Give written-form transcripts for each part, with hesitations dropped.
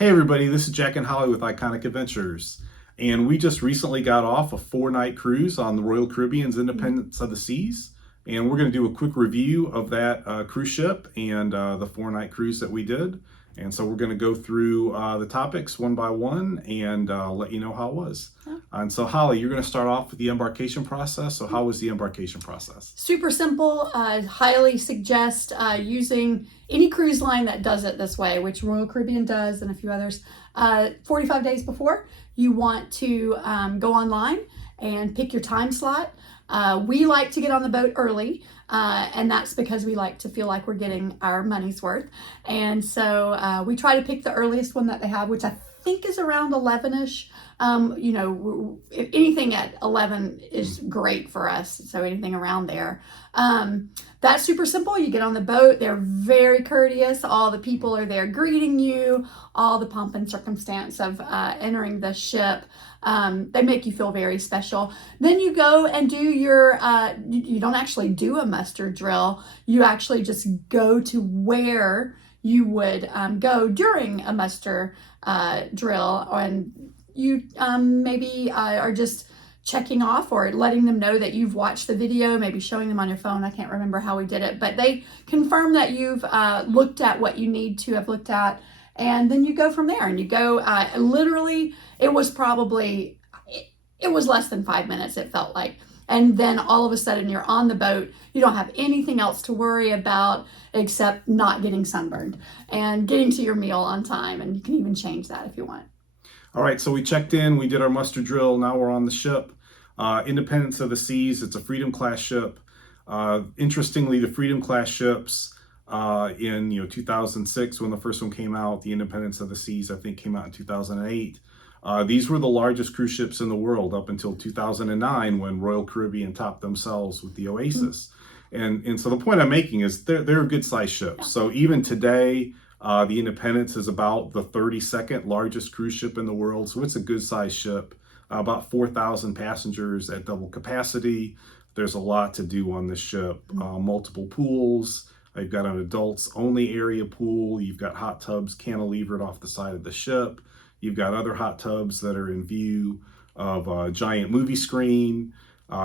Hey everybody, this is Jac and Holly with Iconic Adventures. And we just recently got off a 4-night cruise on the Royal Caribbean's Independence of the Seas. And we're going to do a quick review of that cruise ship and the 4-night cruise that we did. And so we're going to go through the topics one by one and let you know how it was. And so Holly, you're going to start off with the embarkation process. So how was the embarkation process? Super simple. Highly suggest using any cruise line that does it this way, which Royal Caribbean does and a few others. 45 days before, you want to go online and pick your time slot. We like to get on the boat early, and that's because we like to feel like we're getting our money's worth. And so we try to pick the earliest one that they have, which I think is around 11-ish. Anything at 11 is great for us. So anything around there. That's super simple. You get on the boat. They're very courteous. All the people are there greeting you. All the pomp and circumstance of entering the ship. They make you feel very special. Then you go and do your, you don't actually do a muster drill. You actually just go to where you would go during a muster drill, and you maybe are just checking off or letting them know that you've watched the video, maybe showing them on your phone. I can't remember how we did it, but they confirm that you've looked at what you need to have looked at, and then you go from there. And you go literally, it was less than 5 minutes, it felt like. And then all of a sudden you're on the boat. You don't have anything else to worry about except not getting sunburned and getting to your meal on time. And you can even change that if you want. All right, so we checked in, we did our muster drill, now we're on the ship. Independence of the Seas, it's a Freedom class ship. Interestingly, the Freedom class ships in 2006 when the first one came out, the Independence of the Seas I think came out in 2008. These were the largest cruise ships in the world up until 2009 when Royal Caribbean topped themselves with the Oasis. And so the point I'm making is they're a good sized ship. So even today, the Independence is about the 32nd largest cruise ship in the world. So it's a good sized ship, about 4,000 passengers at double capacity. There's a lot to do on this ship. Multiple pools. You've got an adults only area pool. You've got hot tubs cantilevered off the side of the ship. You've got other hot tubs that are in view of a giant movie screen.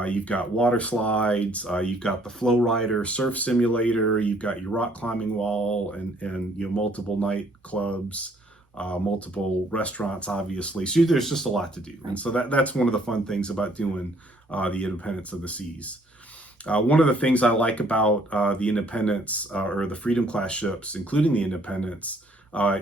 You've got water slides. You've got the flow rider surf simulator. You've got your rock climbing wall and multiple nightclubs, multiple restaurants, obviously. So there's just a lot to do. And so that's one of the fun things about doing the Independence of the Seas. One of the things I like about the Independence or the Freedom class ships, including the Independence,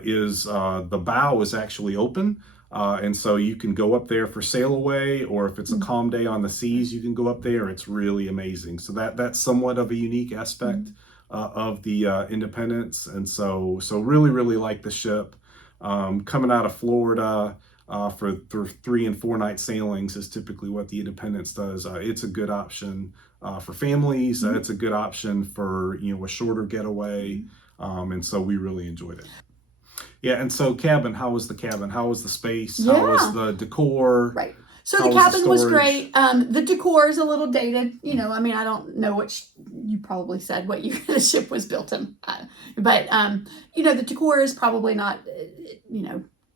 is the bow is actually open. And so you can go up there for sail away, or if it's a calm day on the seas, you can go up there. It's really amazing. So that's somewhat of a unique aspect of the Independence. And so really, really like the ship. Coming out of Florida for 3 and 4 night sailings is typically what the Independence does. It's a good option for families. It's a good option for a shorter getaway. And so we really enjoyed it. Yeah, and so cabin, how was the cabin? How was the space? Yeah. How was the decor? Right. So the cabin was great. The decor is a little dated. I don't know what you probably said what year the ship was built in. But the decor is probably not,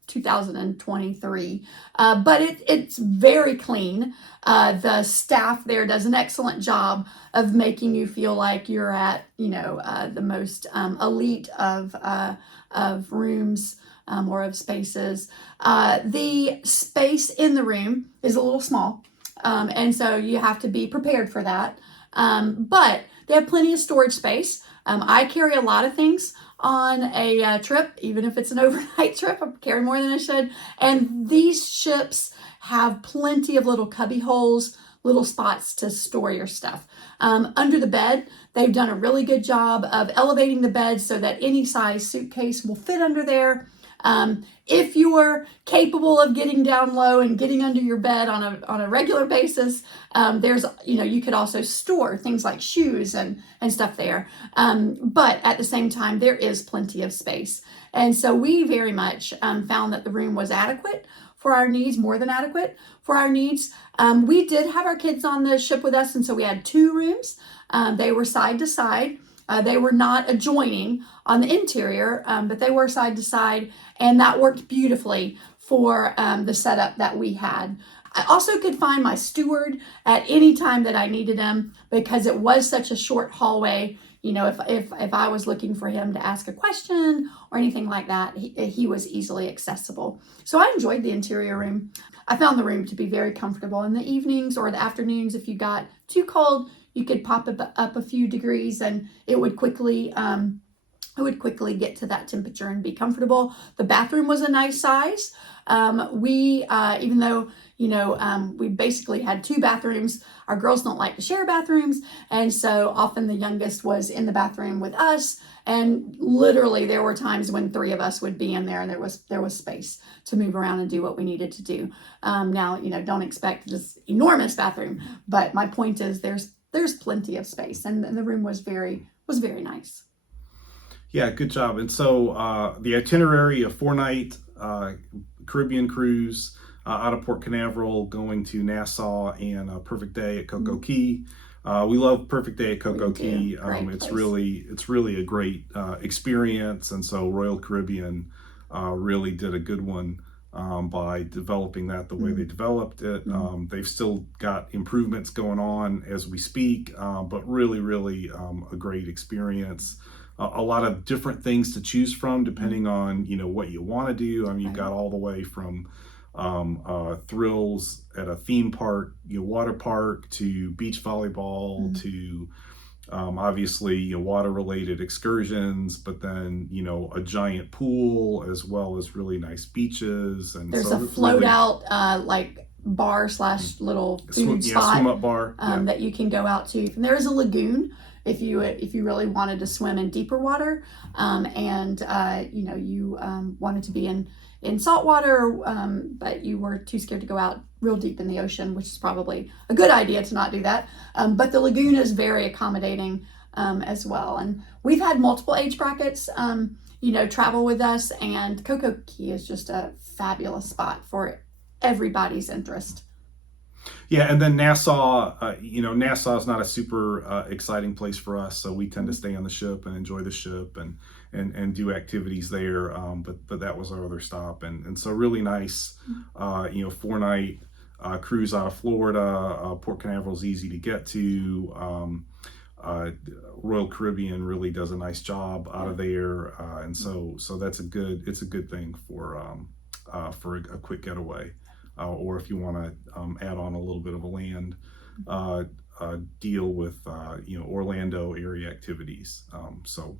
2023. But it's very clean. The staff there does an excellent job of making you feel like you're at, the most elite of rooms or of spaces. The space in the room is a little small, and so you have to be prepared for that. But they have plenty of storage space. I carry a lot of things on a trip, even if it's an overnight trip. I carry more than I should. And these ships have plenty of little cubby holes, little spots to store your stuff. Under the bed, they've done a really good job of elevating the bed so that any size suitcase will fit under there. If you're capable of getting down low and getting under your bed on a regular basis, there's, you could also store things like shoes and stuff there. But at the same time, there is plenty of space. And so we very much found that the room was adequate for our needs, more than adequate for our needs. We did have our kids on the ship with us, and so we had 2 rooms. They were side to side. They were not adjoining on the interior, but they were side to side, and that worked beautifully for the setup that we had. I also could find my steward at any time that I needed him because it was such a short hallway. You know, if I was looking for him to ask a question or anything like that, he was easily accessible. So I enjoyed the interior room. I found the room to be very comfortable in the evenings or the afternoons. If you got too cold, you could pop it up a few degrees and it would quickly get to that temperature and be comfortable. The bathroom was a nice size. Even though, we basically had 2 bathrooms, our girls don't like to share bathrooms. And so often the youngest was in the bathroom with us. And literally there were times when 3 of us would be in there and there was space to move around and do what we needed to do. Now, don't expect this enormous bathroom, but my point is there's plenty of space and the room was very nice. Yeah, good job. And so the itinerary, a 4-night Caribbean cruise out of Port Canaveral, going to Nassau, and a perfect day at Coco Key. We love Perfect Day at Coco Key. It's really a great experience, and so Royal Caribbean really did a good one by developing that the way they developed it. They've still got improvements going on as we speak, but really a great experience. A lot of different things to choose from depending on what you want to do. You've got all the way from thrills at a theme park, water park, to beach volleyball, to obviously water related excursions, but then a giant pool as well as really nice beaches. And there's a float out like bar / little food spot, swim up bar that you can go out to. And there is a lagoon if you really wanted to swim in deeper water, and you wanted to be in salt water, but you were too scared to go out real deep in the ocean, which is probably a good idea to not do that. But the lagoon is very accommodating as well. And we've had multiple age brackets travel with us, and Coco Key is just a fabulous spot for everybody's interest. Yeah, and then Nassau, Nassau is not a super exciting place for us, so we tend to stay on the ship and enjoy the ship and do activities there. But that was our other stop, and so really nice, 4-night cruise out of Florida. Port Canaveral is easy to get to. Royal Caribbean really does a nice job out of there, and so it's a good thing for a quick getaway. Or if you want to add on a little bit of a land deal with Orlando area activities. So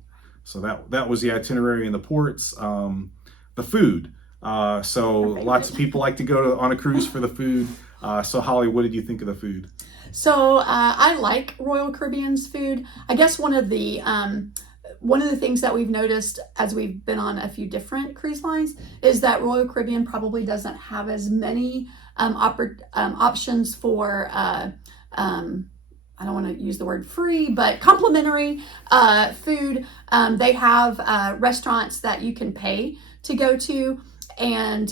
that was the itinerary and the ports. The food. So lots of people like to go on a cruise for the food. So Holly, what did you think of the food? So I like Royal Caribbean's food. I guess one of the things that we've noticed as we've been on a few different cruise lines is that Royal Caribbean probably doesn't have as many options for, I don't want to use the word free, but complimentary food. They have restaurants that you can pay to go to, and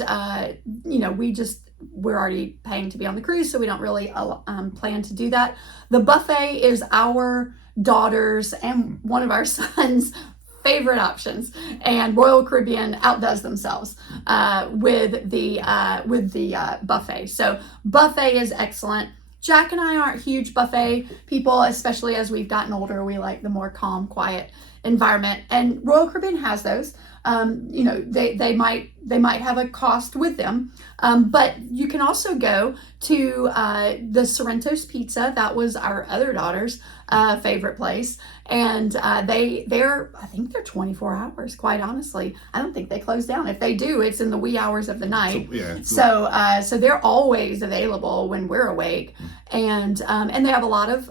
we're already paying to be on the cruise, so we don't really plan to do that. The buffet is our daughter's and one of our sons' favorite options, and Royal Caribbean outdoes themselves with the buffet. So buffet is excellent. Jac and I aren't huge buffet people, especially as we've gotten older. We like the more calm, quiet environment, and Royal Caribbean has those. They might have a cost with them, but you can also go to the Sorrento's Pizza. That was our other daughter's favorite place, and I think they're 24 hours. Quite honestly, I don't think they close down. If they do, it's in the wee hours of the night. So they're always available when we're awake, and they have a lot of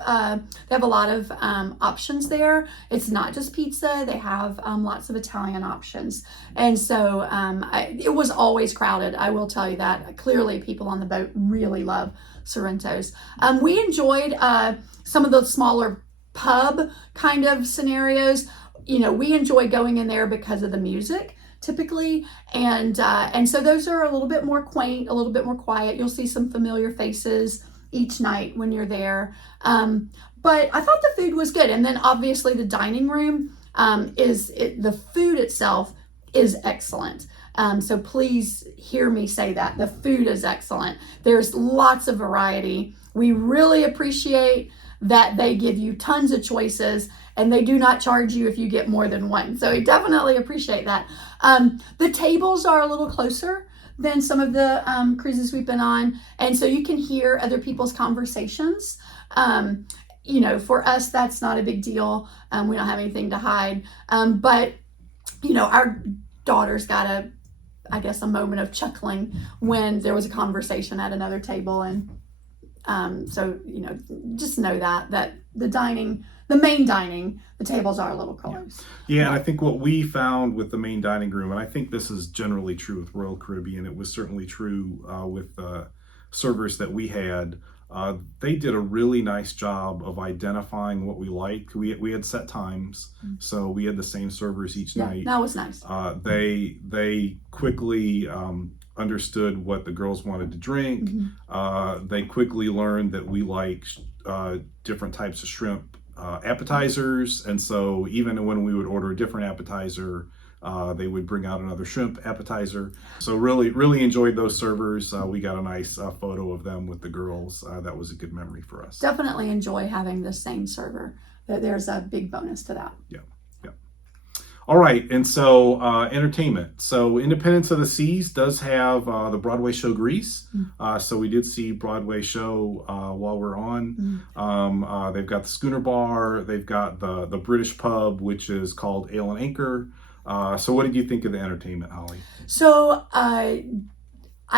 options there. It's not just pizza. They have lots of Italian options, and so it was always crowded. I will tell you that. Clearly, people on the boat really love Sorrento's. We enjoyed some of the smaller pub kind of scenarios. We enjoy going in there because of the music typically, and so those are a little bit more quaint, a little bit more quiet. You'll see some familiar faces each night when you're there. But I thought the food was good. And then obviously the dining room the food itself is excellent. So please hear me say that. The food is excellent. There's lots of variety. We really appreciate that they give you tons of choices and they do not charge you if you get more than one. So we definitely appreciate that. The tables are a little closer than some of the cruises we've been on. And so you can hear other people's conversations. For us, that's not a big deal. We don't have anything to hide. But our daughters got a moment of chuckling when there was a conversation at another table. And just know that the main dining, the tables are a little close. Yeah, and I think what we found with the main dining room, and I think this is generally true with Royal Caribbean, it was certainly true with servers that we had. They did a really nice job of identifying what we liked. We had set times, so we had the same servers each night. That was nice. They quickly understood what the girls wanted to drink. They quickly learned that we liked different types of shrimp appetizers, and so even when we would order a different appetizer, they would bring out another shrimp appetizer. So really enjoyed those servers. We got a nice photo of them with the girls. That was a good memory for us. Definitely enjoy having the same server. There's a big bonus to that. Yeah. All right, and so entertainment. So Independence of the Seas does have the Broadway show Grease. So we did see Broadway show while we're on. They've got the Schooner Bar. They've got the British pub, which is called Ale and Anchor. So what did you think of the entertainment, Holly? So I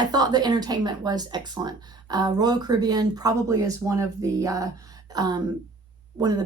thought the entertainment was excellent. Royal Caribbean probably is one of the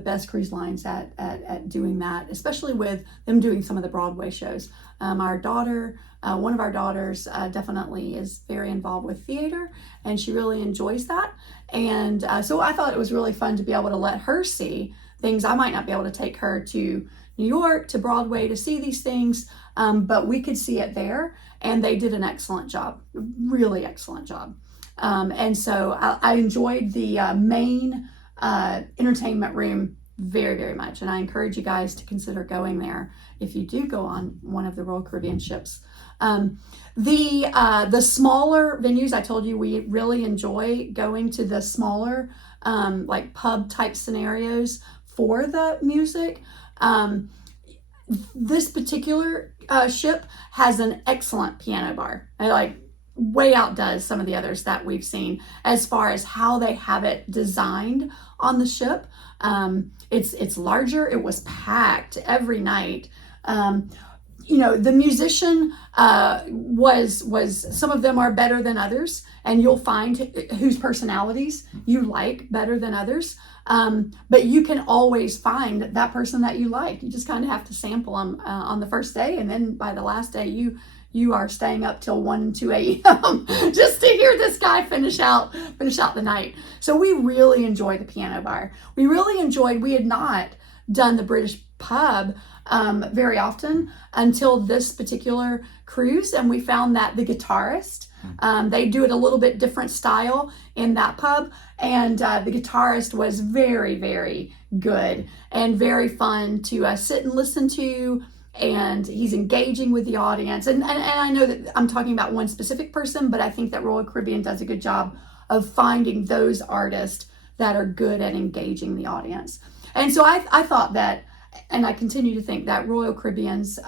best cruise lines at doing that, especially with them doing some of the Broadway shows. One of our daughters definitely is very involved with theater, and she really enjoys that. And so I thought it was really fun to be able to let her see things I might not be able to take her to New York, to Broadway to see these things, but we could see it there, and they did an excellent job, really excellent job. And so I enjoyed the main entertainment room very, very much, and I encourage you guys to consider going there if you do go on one of the Royal Caribbean ships. The smaller venues, I told you we really enjoy going to the smaller like pub type scenarios for the music. This particular ship has an excellent piano bar. Way outdoes some of the others that we've seen as far as how they have it designed on the ship. It's larger. It was packed every night. The musician was some of them are better than others, and you'll find whose personalities you like better than others. But you can always find that person that you like. You just kind of have to sample them on the first day, and then by the last day you are staying up till 1, 2 a.m. just to hear this guy finish out the night. So we really enjoy the piano bar. We had not done the British pub very often until this particular cruise, and we found that the guitarist, they do it a little bit different style in that pub, and the guitarist was very, very good and very fun to sit and listen to, and he's engaging with the audience. And I know that I'm talking about one specific person, but I think that Royal Caribbean does a good job of finding those artists that are good at engaging the audience. And so I thought that, and I continue to think that Royal Caribbean's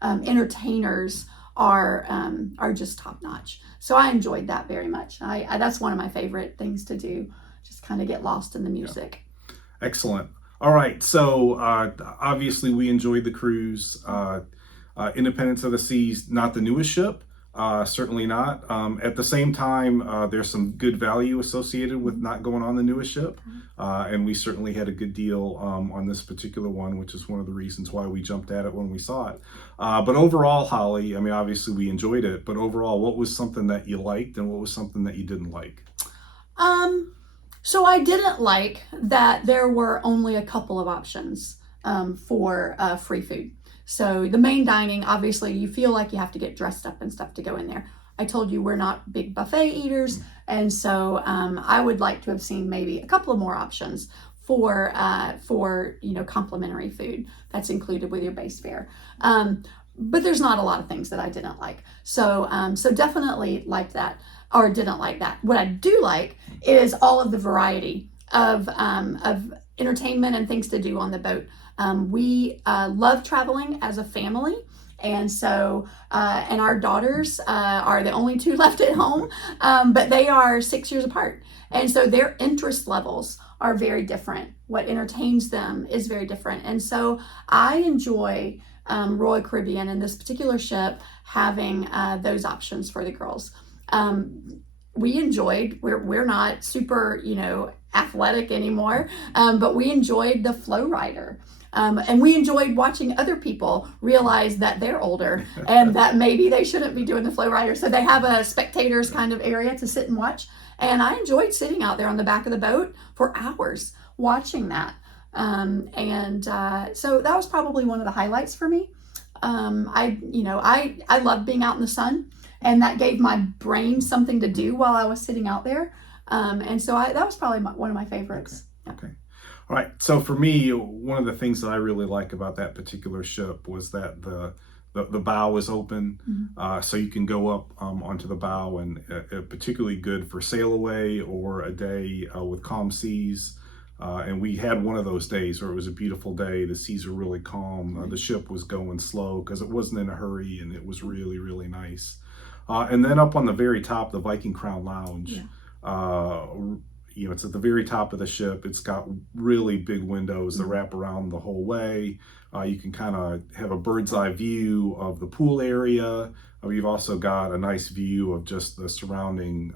entertainers are just top notch. So I enjoyed that very much. That's one of my favorite things to do, just kind of get lost in the music. Yeah. Excellent. All right, so obviously we enjoyed the cruise. Independence of the Seas, not the newest ship, certainly not. At the same time, there's some good value associated with not going on the newest ship, and we certainly had a good deal on this particular one, which is one of the reasons why we jumped at it when we saw it. But overall, Holly, I mean, obviously we enjoyed it, but overall, what was something that you liked and what was something that you didn't like? So I didn't like that there were only a couple of options for free food. So the main dining, obviously you feel like you have to get dressed up and stuff to go in there. I told you we're not big buffet eaters, and so I would like to have seen maybe a couple of more options for complimentary food that's included with your base fare. But there's not a lot of things that I didn't like. So definitely liked that, or didn't like that. What I do like is all of the variety of entertainment and things to do on the boat. We love traveling as a family. And so, and our daughters are the only two left at home, but they are 6 years apart. And so their interest levels are very different. What entertains them is very different. And so I enjoy Royal Caribbean and this particular ship having those options for the girls. We're not super, athletic anymore, but we enjoyed the flow rider. And we enjoyed watching other people realize that they're older and that maybe they shouldn't be doing the flow rider. So they have a spectators kind of area to sit and watch. And I enjoyed sitting out there on the back of the boat for hours watching that. So that was probably one of the highlights for me. I love being out in the sun, and that gave my brain something to do while I was sitting out there. That was probably one of my favorites. Okay. All right. So for me, one of the things that I really like about that particular ship was that the bow is open, so you can go up onto the bow, and particularly good for sail away or a day with calm seas. And we had one of those days where it was a beautiful day. The seas were really calm. The ship was going slow because it wasn't in a hurry, and it was really, really nice. And then up on the very top, the Viking Crown Lounge. It's at the very top of the ship. It's got really big windows that wrap around the whole way. You can kind of have a bird's eye view of the pool area. You've also got a nice view of just the surrounding,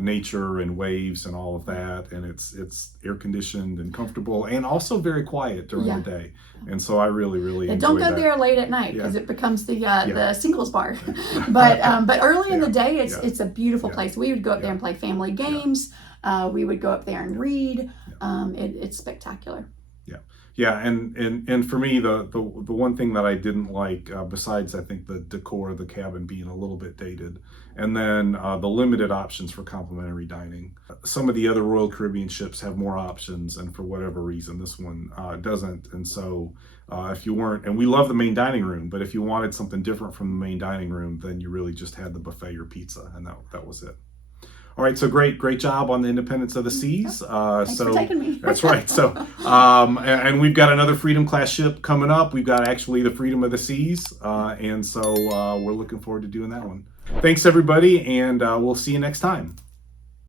nature and waves and all of that. And it's air conditioned and comfortable, and also very quiet during the day. And so I really, really enjoy don't go that. there late at night because it becomes the singles bar. But early in the day, it's a beautiful place. We would go up there and play family games. We would go up there and read. It's spectacular. Yeah, and for me, the one thing that I didn't like, besides I think the decor of the cabin being a little bit dated, and then the limited options for complimentary dining. Some of the other Royal Caribbean ships have more options, and for whatever reason, this one doesn't. And so if you weren't, and we love the main dining room, but if you wanted something different from the main dining room, then you really just had the buffet or pizza, and that was it. All right, so great job on the Independence of the Seas. Thanks for taking me. That's right. So, and we've got another Freedom class ship coming up. We've got actually the Freedom of the Seas, and so we're looking forward to doing that one. Thanks, everybody, and we'll see you next time.